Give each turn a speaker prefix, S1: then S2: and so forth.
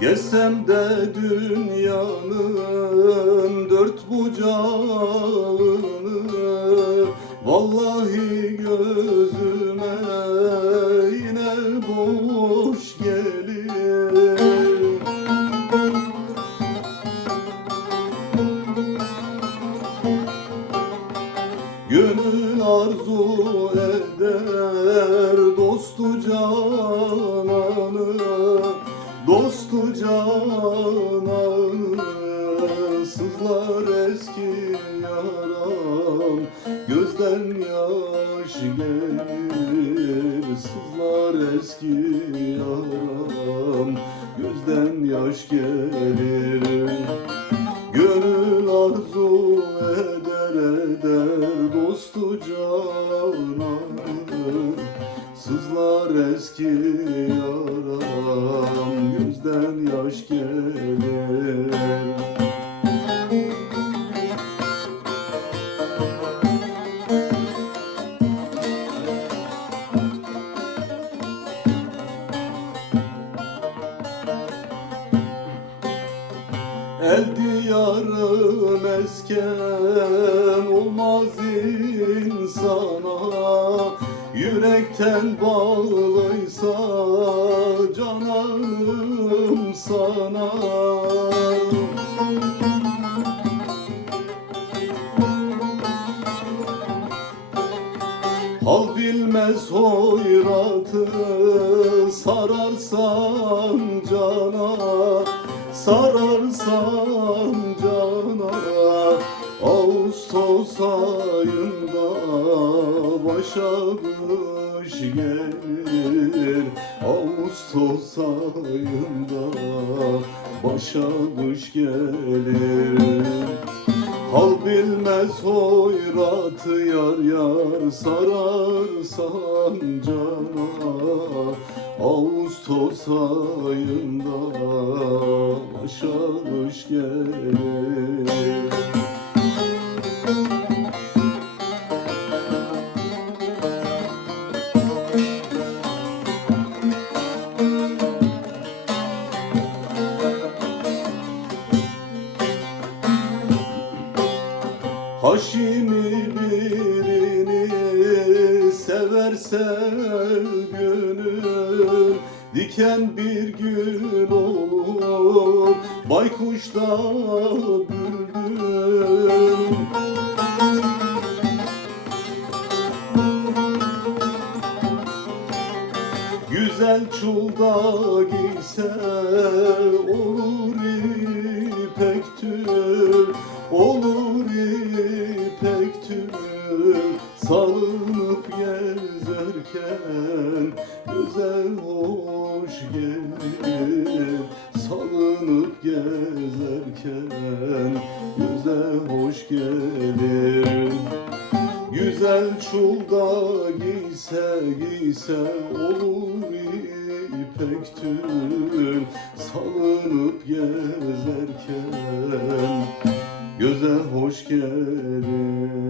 S1: Gezsem de dünyanın dört bucağını arzu eder dostu cananı Dostu cananı. Sızlar eski yaram Gözden yaş gelir. Sızlar eski yaram Gözden yaş gelir. Gönül arzu Sızlar eski yaram gözden yaş gelir. El diyarı mesken olmaz insana Yürekten bağlıysa cananım sana. Hal bilmez hoyratı sararsan cana Sararsan cana. Ağustos ayında başa kış Ağustos ayında başa kış gelir. Hal bilmez hoyratı yar yar sararsan cana Ağustos ayında Haşimi birini severse gönül Diken bir gül olur. Baykuş da bülbül. Güzel çulda giyse olur ipek tül gezerken Güzel hoş gelir. Salınıp gezerken Güzel hoş gelir. Güzel çulda giyse giyse olur ipek tül. Salınıp gezerken göze hoş gelir